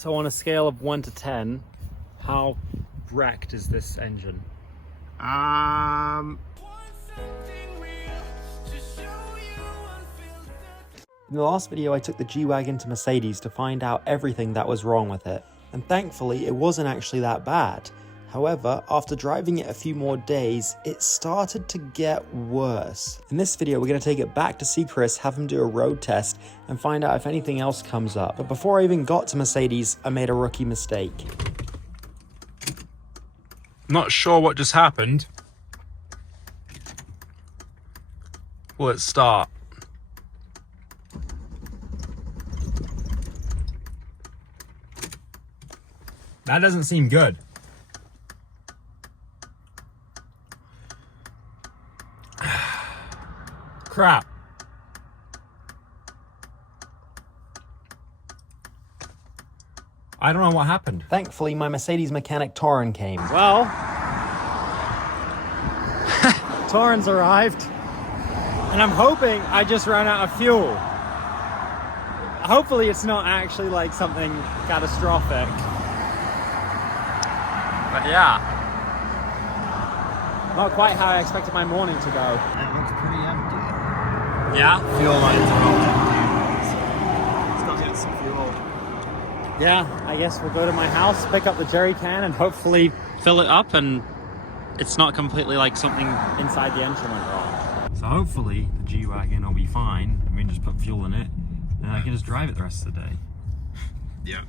So on a scale of 1 to 10, how wrecked is this engine? In the last video, I took the G Wagon to Mercedes to find out everything that was wrong with it. And thankfully, it wasn't actually that bad. However, after driving it a few more days, it started to get worse. In this video, we're going to take it back to see Chris, have him do a road test, and find out if anything else comes up. But before I even got to Mercedes, I made a rookie mistake. Not sure what just happened. Will it start? That doesn't seem good. Crap. I don't know what happened. Thankfully, my Mercedes mechanic Torrin came. Well, Torrin's arrived, and I'm hoping I just ran out of fuel. Hopefully it's not actually like something catastrophic. But yeah, not quite how I expected my morning to go. It looks pretty empty. Yeah? Fuel lines are all empty, so let's go get some fuel. Yeah, I guess we'll go to my house, pick up the jerry can, and hopefully fill it up, and it's not completely like something inside the engine went wrong. So hopefully the G Wagon will be fine. We can just put fuel in it, and I can just drive it the rest of the day. Yeah,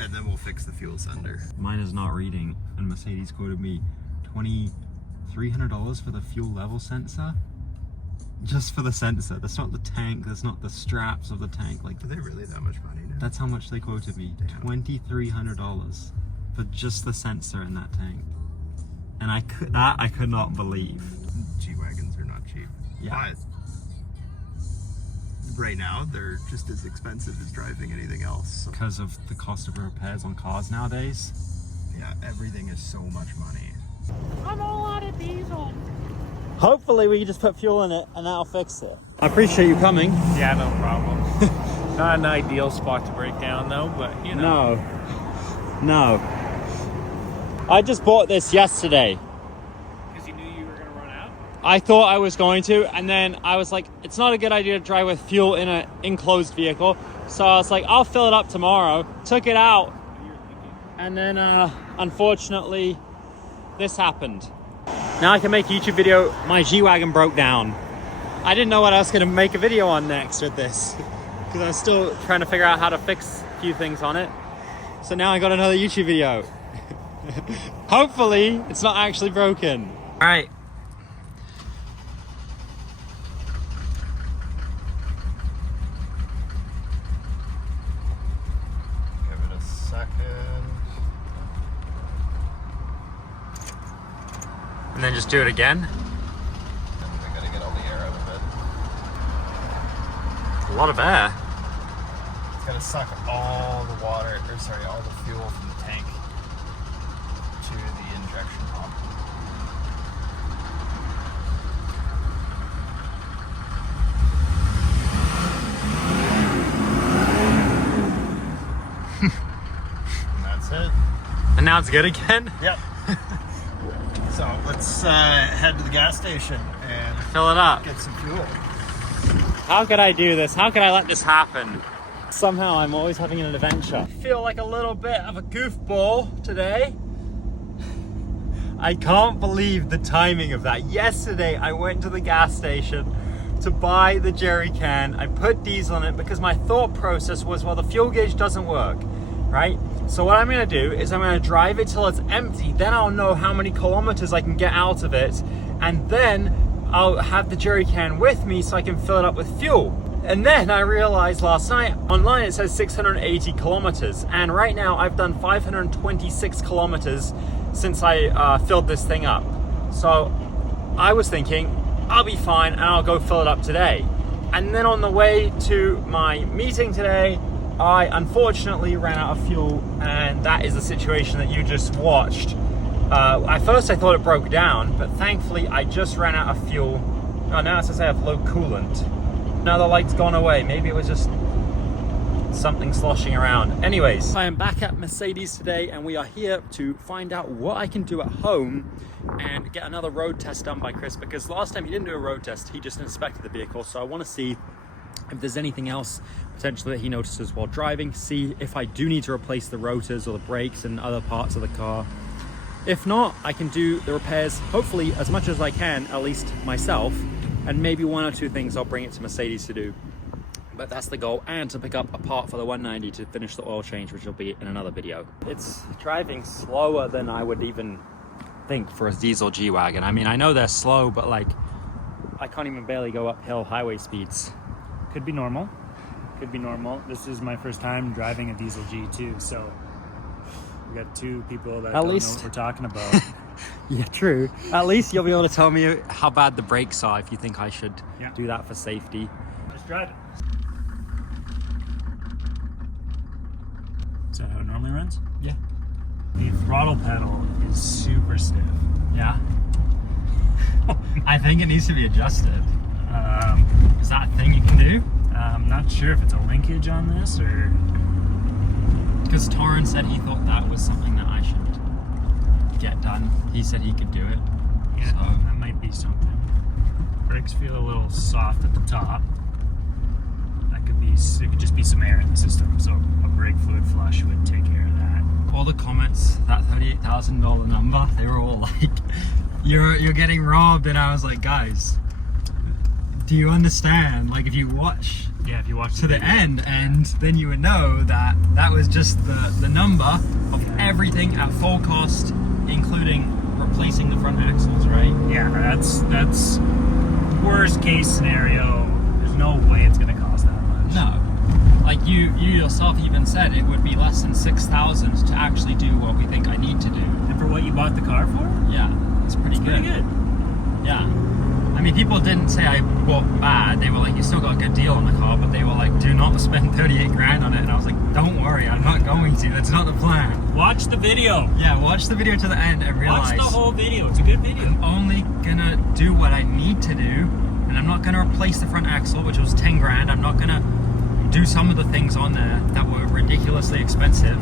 and then we'll fix the fuel sender. Mine is not reading, and Mercedes quoted me $2,300 for the fuel level sensor. Just for the sensor. That's not the tank, that's not the straps of the tank. Like, Are they really that much money now? that's how much they quoted me. $2,300 for just the sensor in that tank. And I could not believe. G-Wagons are not cheap. Yeah. But right now, they're just as expensive as driving anything else. So, Because of the cost of repairs on cars nowadays. yeah, everything is so much money. I'm all out of diesel. Hopefully we can just put fuel in it and that'll fix it. I appreciate you coming. Yeah, no problem. Not an ideal spot to break down though, but you know. No. I just bought this yesterday. Because you knew you were going to run out? I thought I was going to, and then I was like, it's not a good idea to drive with fuel in an enclosed vehicle. So I was like, I'll fill it up tomorrow. Took it out, and then unfortunately, this happened. Now I can make a YouTube video. My G Wagon broke down. I didn't know what I was going to make a video on next with this, because I was still trying to figure out how to fix a few things on it. So now I got another YouTube video. Hopefully it's not actually broken. All right. Give it a second. And then just do it again. And we gotta get all the air out of it. A lot of air. It's gonna suck all the water, or sorry, all the fuel from the tank to the injection pump. And that's it. And now it's good again? Yep. So let's head to the gas station and Fill it up. get some fuel. How could I do this? How could I let this happen? Somehow I'm always having an adventure. I feel like a little bit of a goofball today. I can't believe the timing of that. Yesterday I went to the gas station to buy the jerry can. I put diesel in it because my thought process was, well, the fuel gauge doesn't work, right? So what I'm gonna do is I'm gonna drive it till it's empty. Then I'll know how many kilometers I can get out of it. And then I'll have the jerry can with me so I can fill it up with fuel. And then I realized last night, online it says 680 kilometers. And right now I've done 526 kilometers since I filled this thing up. So I was thinking, I'll be fine and I'll go fill it up today. And then on the way to my meeting today, I unfortunately ran out of fuel, and that is the situation that you just watched. At first I thought it broke down, but thankfully I just ran out of fuel. Oh, now it says I have low coolant. Now the light's gone away. Maybe it was just something sloshing around. Anyways, I am back at Mercedes today and we are here to find out what I can do at home and get another road test done by Chris, because last time he didn't do a road test, he just inspected the vehicle. So I want to see if there's anything else potentially that he notices while driving, see if I do need to replace the rotors or the brakes and other parts of the car. If not, I can do the repairs, hopefully as much as I can, at least myself, and maybe one or two things I'll bring it to Mercedes to do. But that's the goal, and to pick up a part for the 190 to finish the oil change, which will be in another video. It's driving slower than I would even think for a diesel G Wagon. I mean, I know they're slow, but like, I can't even barely go uphill highway speeds. Could be normal. Could be normal. This is my first time driving a diesel G too, so we got two people that don't know what we're talking about. Yeah, true. At least you'll be able to tell me how bad the brakes are if you think I should do that for safety. Just drive it. Is that how it normally runs? Yeah. The throttle pedal is super stiff. Yeah. I think it needs to be adjusted. Is that a thing you can do? I'm not sure if it's a linkage on this or... Because Torrin said he thought that was something that I should get done. He said he could do it. Yeah, so that might be something. Brakes feel a little soft at the top. That could be, it could just be some air in the system, so a brake fluid flush would take care of that. All the comments, that $38,000 number, they were all like, you're getting robbed, and I was like, guys, do you understand? Like, if you watch to the end, and then you would know that that was just the number of everything at full cost, including replacing the front axles, right? Yeah, that's worst case scenario. There's no way it's gonna cost that much. No. Like you yourself even said, it would be less than $6,000 to actually do what we think I need to do. And for what you bought the car for? Yeah, it's pretty good. Pretty good. Yeah. I mean, people didn't say I bought bad. They were like, you still got a good deal on the car, but they were like, do not spend 38 grand on it. And I was like, don't worry, I'm not going to. That's not the plan. Watch the video. Yeah, watch the video to the end and realize. Watch the whole video. It's a good video. I'm only gonna do what I need to do, and I'm not gonna replace the front axle, which was 10 grand. I'm not gonna do some of the things on there that were ridiculously expensive.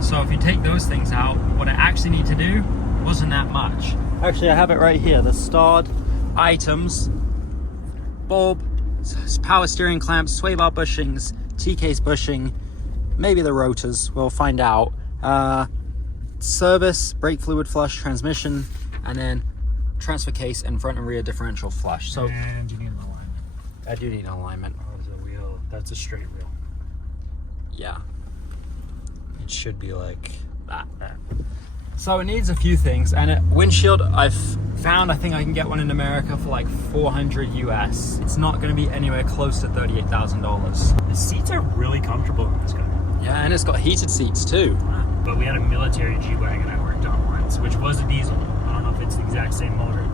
So if you take those things out, what I actually need to do wasn't that much. Actually, I have it right here. The starred items: bulb, power steering clamps, sway bar bushings, T-case bushing, maybe the rotors, we'll find out. Service, brake fluid flush, transmission, and then transfer case and front and rear differential flush. So, and you need an alignment. I do need an alignment. Oh, the wheel, that's a straight wheel. Yeah. It should be like that. So it needs a few things, and windshield I've found, I think I can get one in America for like $400 US. It's not going to be anywhere close to $38,000. The seats are really comfortable in this car. Yeah, and it's got heated seats too. But we had a military G Wagon I worked on once, which was a diesel. I don't know if it's the exact same motor,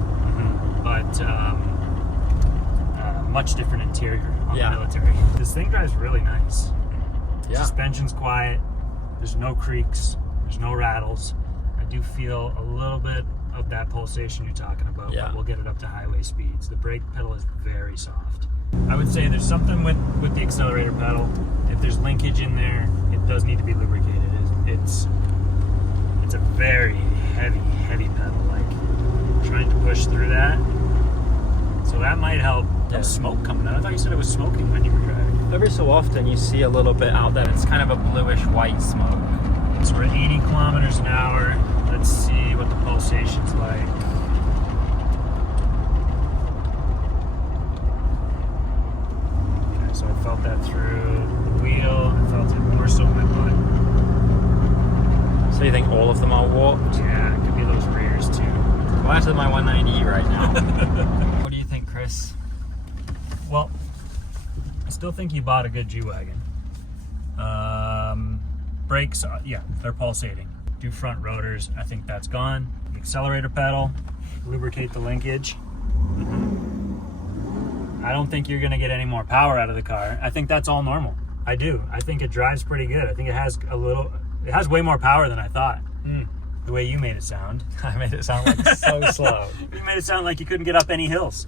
but much different interior on the military. This thing drives really nice. Yeah. Suspension's quiet. There's no creaks. There's no rattles. I do feel a little bit of that pulsation you're talking about, but we'll get it up to highway speeds. The brake pedal is very soft. I would say there's something with the accelerator pedal. If there's linkage in there, it does need to be lubricated. It's a very heavy pedal, like trying to push through that. So that might help. There's smoke coming out. I thought you said it was smoking when you were driving. Every so often you see a little bit out there. It's kind of a bluish white smoke. So we're at 80 kilometers an hour. Let's see what the pulsation's like. Okay, so I felt that through the wheel. I felt it more so in my butt. So you think all of them are warped? Yeah, it could be those rears too. Well, that's my 190 right now. What do you think, Chris? Well, I still think you bought a good G Wagon. Brakes, they're pulsating. Do front rotors, I think that's gone. The accelerator pedal, lubricate the linkage. I don't think you're gonna get any more power out of the car. I think that's all normal. I do. I think it drives pretty good. I think it has way more power than I thought. The way you made it sound. I made it sound like so slow. You made it sound like you couldn't get up any hills.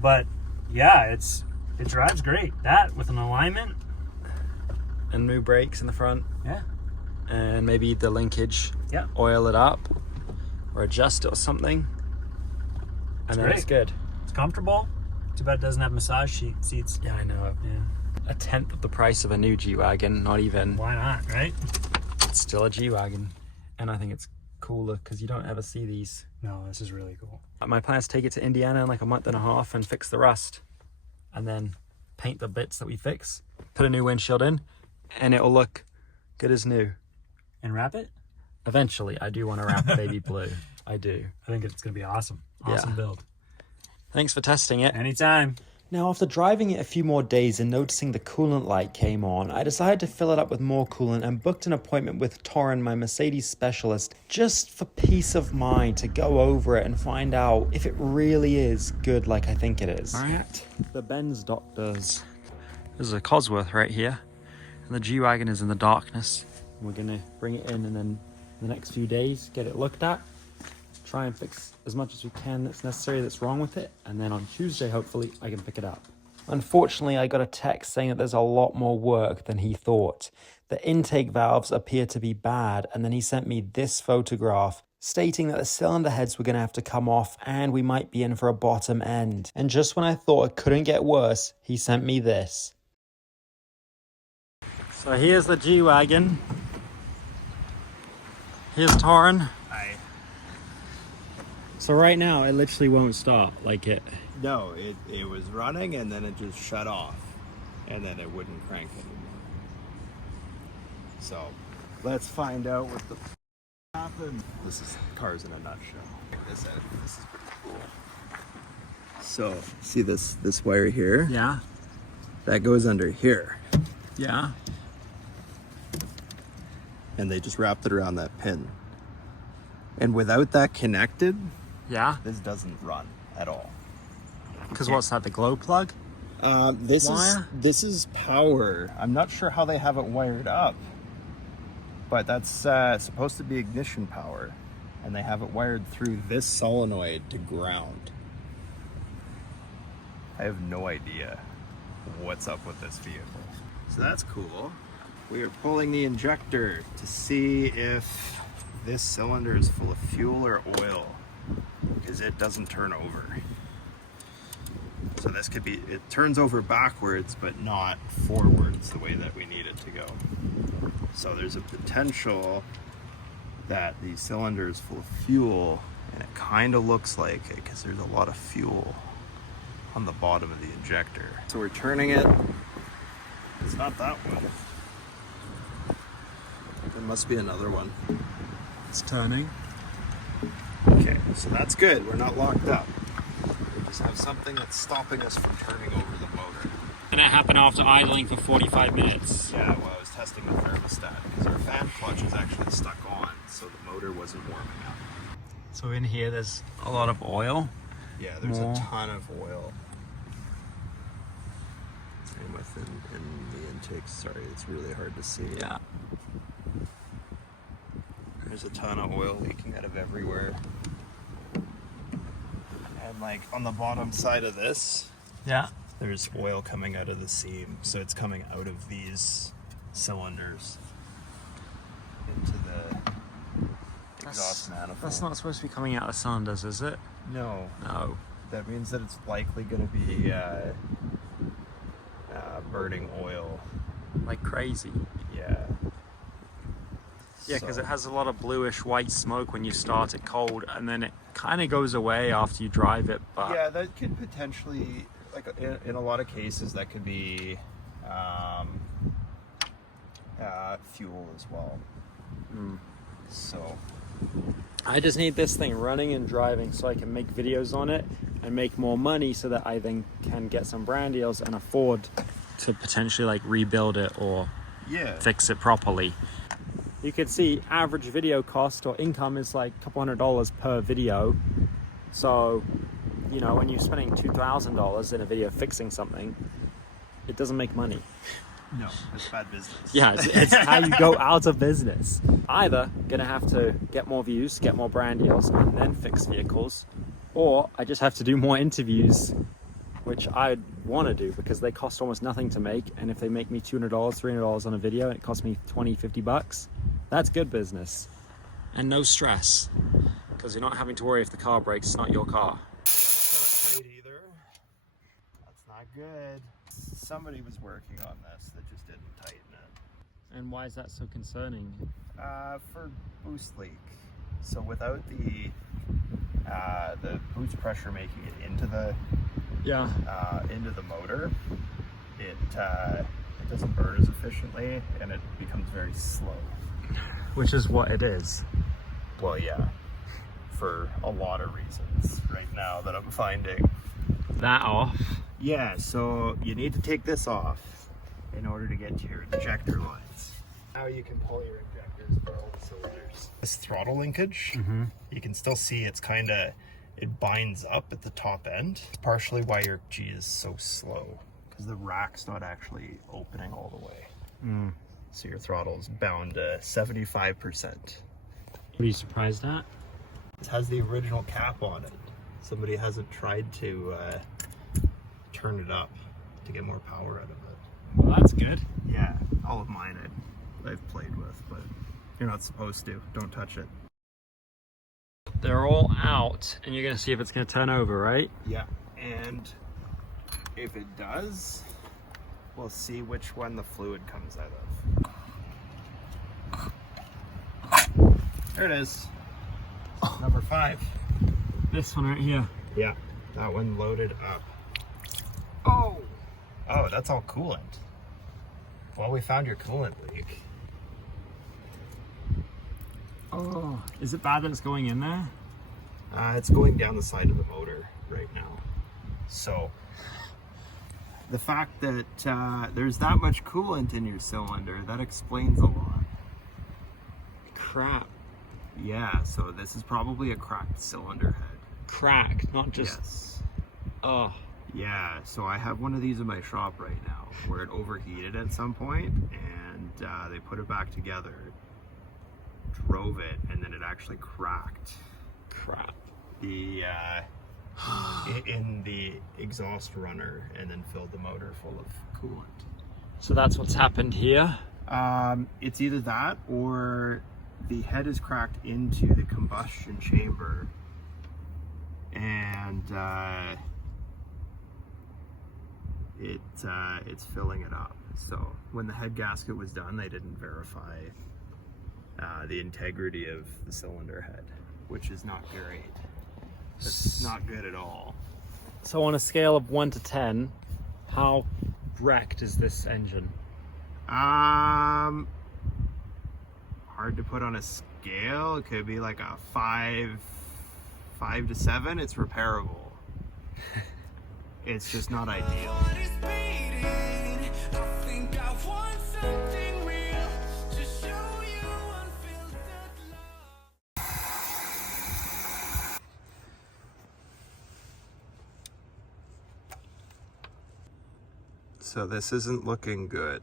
But yeah, it drives great. That with an alignment, and new brakes in the front. Yeah. And maybe the linkage. Yeah. Oil it up or adjust it or something. And then it's good. It's comfortable. Too bad it doesn't have massage seats. Yeah, I know. Yeah. 1/10 of the price of a new G Wagon, not even. Why not, right? It's still a G Wagon. And I think it's cooler because you don't ever see these. No, this is really cool. My plan is to take it to Indiana in like a month and a half and fix the rust. And then paint the bits that we fix. Put a new windshield in and it'll look good as new. And wrap it? Eventually, I do want to wrap baby blue. I do. I think it's going to be awesome. Awesome build. Thanks for testing it. Anytime. Now, after driving it a few more days and noticing the coolant light came on, I decided to fill it up with more coolant and booked an appointment with Torrin, my Mercedes specialist, just for peace of mind to go over it and find out if it really is good like I think it is. All right. The Benz doctors. There's a Cosworth right here, and the G Wagon is in the darkness. We're gonna bring it in and then in the next few days get it looked at, try and fix as much as we can that's necessary that's wrong with it, and then on Tuesday hopefully I can pick it up. Unfortunately, I got a text saying that there's a lot more work than he thought. The intake valves appear to be bad, and then he sent me this photograph stating that the cylinder heads were going to have to come off and we might be in for a bottom end. And just when I thought it couldn't get worse, he sent me this. So here's the G Wagon. Here's Torrin. Hi. So right now it literally won't start like it. No, it was running and then it just shut off, and then it wouldn't crank anymore. So let's find out what the happened. This is cars in a nutshell. Check this out. This is pretty cool. So see this wire here? Yeah. That goes under here, Yeah. and they just wrapped it around that pin. And without that connected, Yeah. this doesn't run at all. Because what's that, the glow plug? This Wire? is power. I'm not sure how they have it wired up, but that's supposed to be ignition power, and they have it wired through this solenoid to ground. I have no idea what's up with this vehicle. So that's cool. We are pulling the injector to see if this cylinder is full of fuel or oil, because it doesn't turn over. So this could be, it turns over backwards, but not forwards the way that we need it to go. So there's a potential that the cylinder is full of fuel, and it kind of looks like it because there's a lot of fuel on the bottom of the injector. So we're turning it. It's not that one. There must be another one. It's turning. Okay, so that's good. We're not locked up. We just have something that's stopping us from turning over the motor. And it happened after idling for 45 minutes. Yeah, well, I was testing the thermostat because our fan clutch is actually stuck on, so the motor wasn't warming up. So in here there's a lot of oil. Yeah, there's More. a ton of oil. Same with in the intake. Sorry, it's really hard to see. Yeah. There's a ton of oil leaking out of everywhere. And like on the bottom side of this, Yeah. there's oil coming out of the seam. So it's coming out of these cylinders into the exhaust manifold. That's not supposed to be coming out of cylinders, is it? No. No. That means that it's likely going to be burning oil. Like crazy. Yeah. Yeah, because So- it has a lot of bluish white smoke when you start it cold, and then it kind of goes away after you drive it. But Yeah, that could potentially, like in a lot of cases, that could be fuel as well. So I just need this thing running and driving so I can make videos on it and make more money so that I then can get some brand deals and afford to potentially like rebuild it or yeah, fix it properly. You could see average video cost or income is like a couple $100 per video. So, you know, when you're spending $2,000 in a video fixing something, it doesn't make money. no, it's bad business. Yeah, it's how you go out of business. Either gonna have to get more views, get more brand deals, and then fix vehicles, or I just have to do more interviews which I want to do because they cost almost nothing to make. And if they make me $200, $300 on a video, and it costs me 20, 50 bucks, that's good business. And no stress, because you're not having to worry if the car breaks, it's not your car. Not tight either. That's not good. Somebody was working on this that just didn't tighten it. And why is that so concerning? For boost leak. So without the boost pressure making it into the motor, it doesn't burn as efficiently and it becomes very slow. Which is what it is. Well, yeah, for a lot of reasons right now that I'm finding. That off? Yeah, so you need to take this off in order to get to your injector lines. Now you can pull your injectors for all the cylinders. This throttle linkage, you can still see it's it binds up at the top end. It's partially why your G is so slow, because the rack's not actually opening all the way. So your throttle's bound to 75%. What are you surprised at? It has the original cap on it. Somebody hasn't tried to turn it up to get more power out of it. Well, that's good. Yeah, all of mine I've played with, but you're not supposed to. Don't touch it. They're all out, and you're gonna see if it's gonna turn over, right? Yeah, and if it does, we'll see which one the fluid comes out of. There it is. Number 5. This one right here. Yeah, that one loaded up. Oh, that's all coolant. Well, we found your coolant leak. Oh, is it bad that it's going in there? It's going down the side of the motor right now. So the fact that there's that much coolant in your cylinder, that explains a lot. Crap. Yeah, so this is probably a cracked cylinder head. Cracked, not just... Yes. Oh. Yeah, so I have one of these in my shop right now where it overheated at some point and they put it back together, drove it, and then it actually cracked. Crap. The in the exhaust runner and then filled the motor full of coolant. So that's what's happened here? It's either that or the head is cracked into the combustion chamber and it's filling it up. So when the head gasket was done, they didn't verify the integrity of the cylinder head, which is not great. It's not good at all. So on a scale of 1 to 10, how wrecked is this engine? Hard to put on a scale. It could be like a 5 to 7. It's repairable. It's just not ideal. So this isn't looking good.